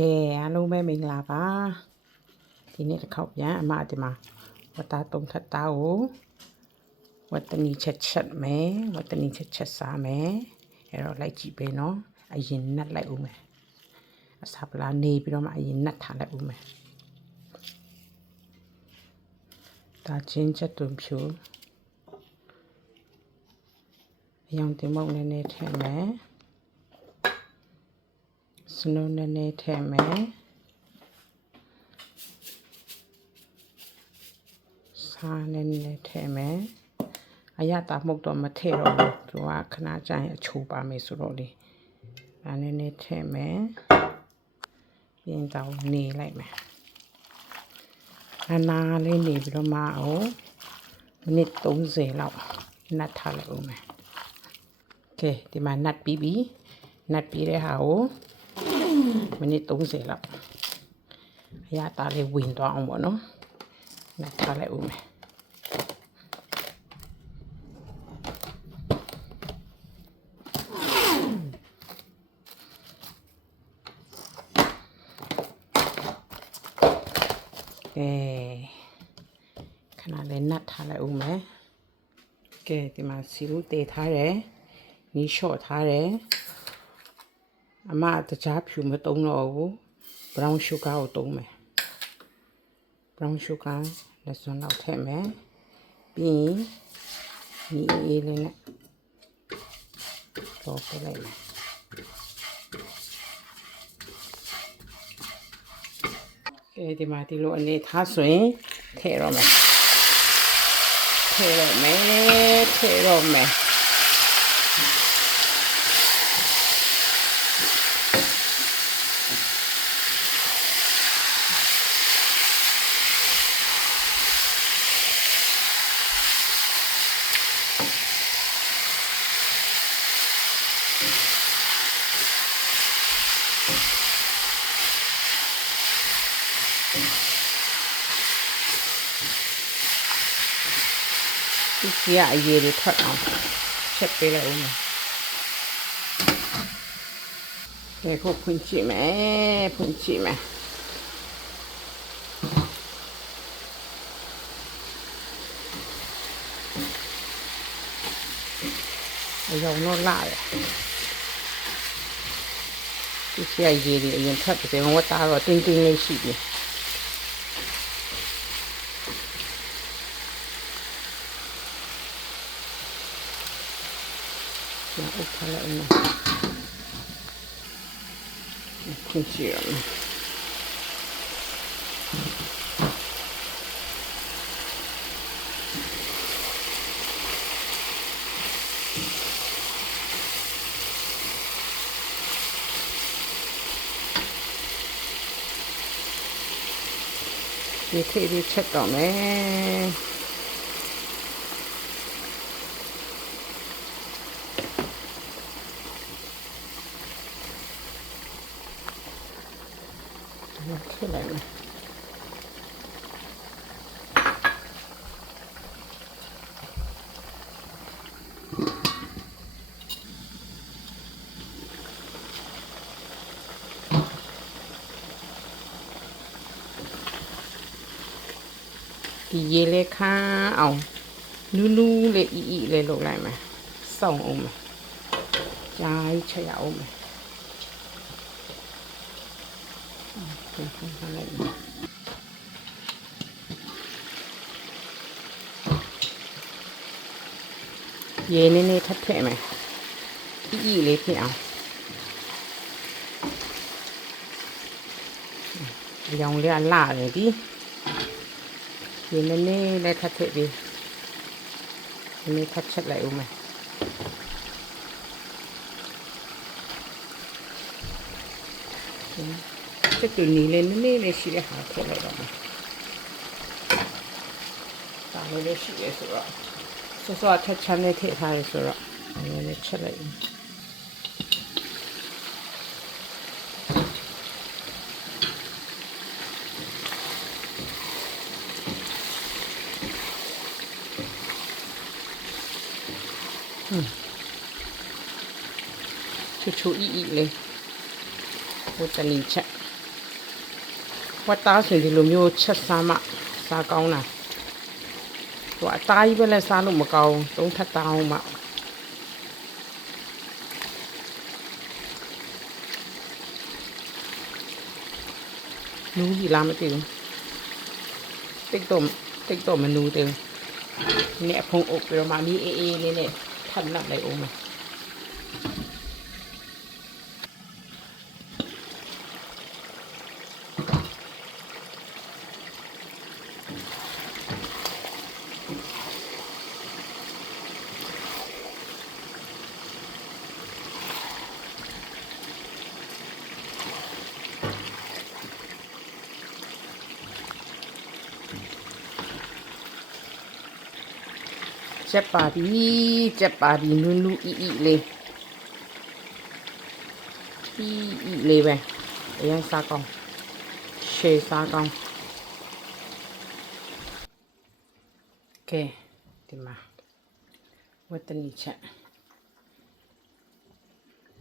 ကဲအားလုံးပဲမင်္ဂလာပါဒီနေ့တစ်ခေါက်ပြန်အမဒီမှာဝတ်သားတုံးထက်သားကိုဝတ်တနီချက်မယ်ဝတ်တနီချက်စားမယ်အဲ့တော့လိုက်ကြည့်ပေးနော်အရင်နတ်လိုက်ဦးမယ်အစားပလာနေပြီးတော့မှအရင်နတ်ထားလိုက်ဦးမယ်ဒါချင်းချက်သွင်းဖြူအယောင်တင်မုံနည်းနည်းထည့်မယ်စနုံနည်းနည်းထည့်မယ်စားနည်းနည်းထည့်မယ်အရတာမှုတ်တော့မထည့်တော့ဘူးသူကခဏကြာရင်အချိုးပါမယ်ဆိုတော့လေဒါနည်းနည်းထည့်မယ်ပြင်တော့နေလိုက်မယ်နာလေးနေပြီးတော့မှအောင်မိနစ်30လောက်နတ်ထားလိုက်ဦးမယ်ကဲဒီမှာနတ်ပြီးပြီနတ်ပြီးတဲ့ဟာကိုမိနစ်30လောက်အရတာလေးဝင်သွားအောင်ပေါ့နော်နတ်ထားလိုက်ဦးမယ်ကဲခဏလေးနတ်ထားလိုက်ဦးမယ်ကဲဒီမှာစီလူတေးထားတယ်နီးလျှော့ထားတယ်အမတကြားဖြူမတုံးတော့ဘူး brown sugar ကိုတုံးမယ် brown sugar လက်စွန်းလောက်ထည့်မယ်ပြီးရင်နီးအေးလေးနဲ့တော့ပြလိုက်မယ်ဒီမှာဒီလိုအနေထားဆိုရင်ထည့်တော့မယ်ထည့်တော့မယ်ဒီကအရေးတွေထွက်အောင်ချက်ပေးလိုက်ဦးမယ်ဒီခုဖွင့်ကြည့်မယ်အယောင်တော့လာတယ်ဒီကအရေးတွေအရင်ထွက်တယ်ဝတ်သားတော့တင်းတင်းလေးရှိပြီအုပ်ထားလိုက်ဦးမယ်ခွင့်ကြည့်ရမယ်ဒီထိပ်လေးချက်တော့မယ်ထည့်လိုက်မယ်ဒီရေလေးခမ်းအောင်နူးနူးလေးအီလေးလုပ်လိုက်မယ်စောင့်အောင်မယ်ကြားချက်ရအောင်မယ်ရေနည်းနည်းထပ်ထည့်မယ်အီလေးဖြစ်အောင်ရောင်လေးအလားတယ်ဒီရေနည်းနည်းလေးထပ်ထည့်ပြီးနည်းနည်းထပ်ချက်လိုက်ဦးမယ်ချက်တူနီလေးနည်းနည်းလေးရှိတဲ့ဟာထည့်လိုက်တော့မယ်ဒါလေးရှိရဲဆိုတော့စောထက်ချမ်းလေးထည့်ထားရဆိုတော့နည်းနည်းချက်လိုက်ချိုအီလေးဝတ်တနီချက် ဝတ်သားဆိုဒီလိုမျိုးချက်စားမှစားကောင်းတာသူအသားကြီးပဲလဲစားလို့မကောင်းသုံးထပ်တောင်းမှနူးပြီလားမသိဘူးတိတ်တော့မနူးသေးဘူးနဲ့အဖုံးအုပ်ပြီးတော့မှမီးအေးလေးနဲ့ထပ်နှပ်လိုက်အောင်မယ်ချက်ပါပြီနူးနူးအီလေးလေးပဲအရင်စားကောင်းရှေးစားကောင်းကဲဒီမှာဝတ်တနီချက်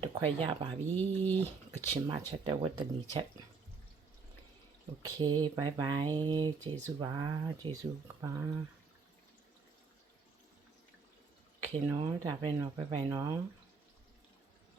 တစ်ခွက်ရပါပြီကချင်မချက်တဲ့ဝတ်တနီချက်โอเคဘိုင်ဘိုင်ကျေးဇူးပါကျေးဇူးပါโอเคနော်ဒါပဲနော်ဘိုင်ဘိုင်နော်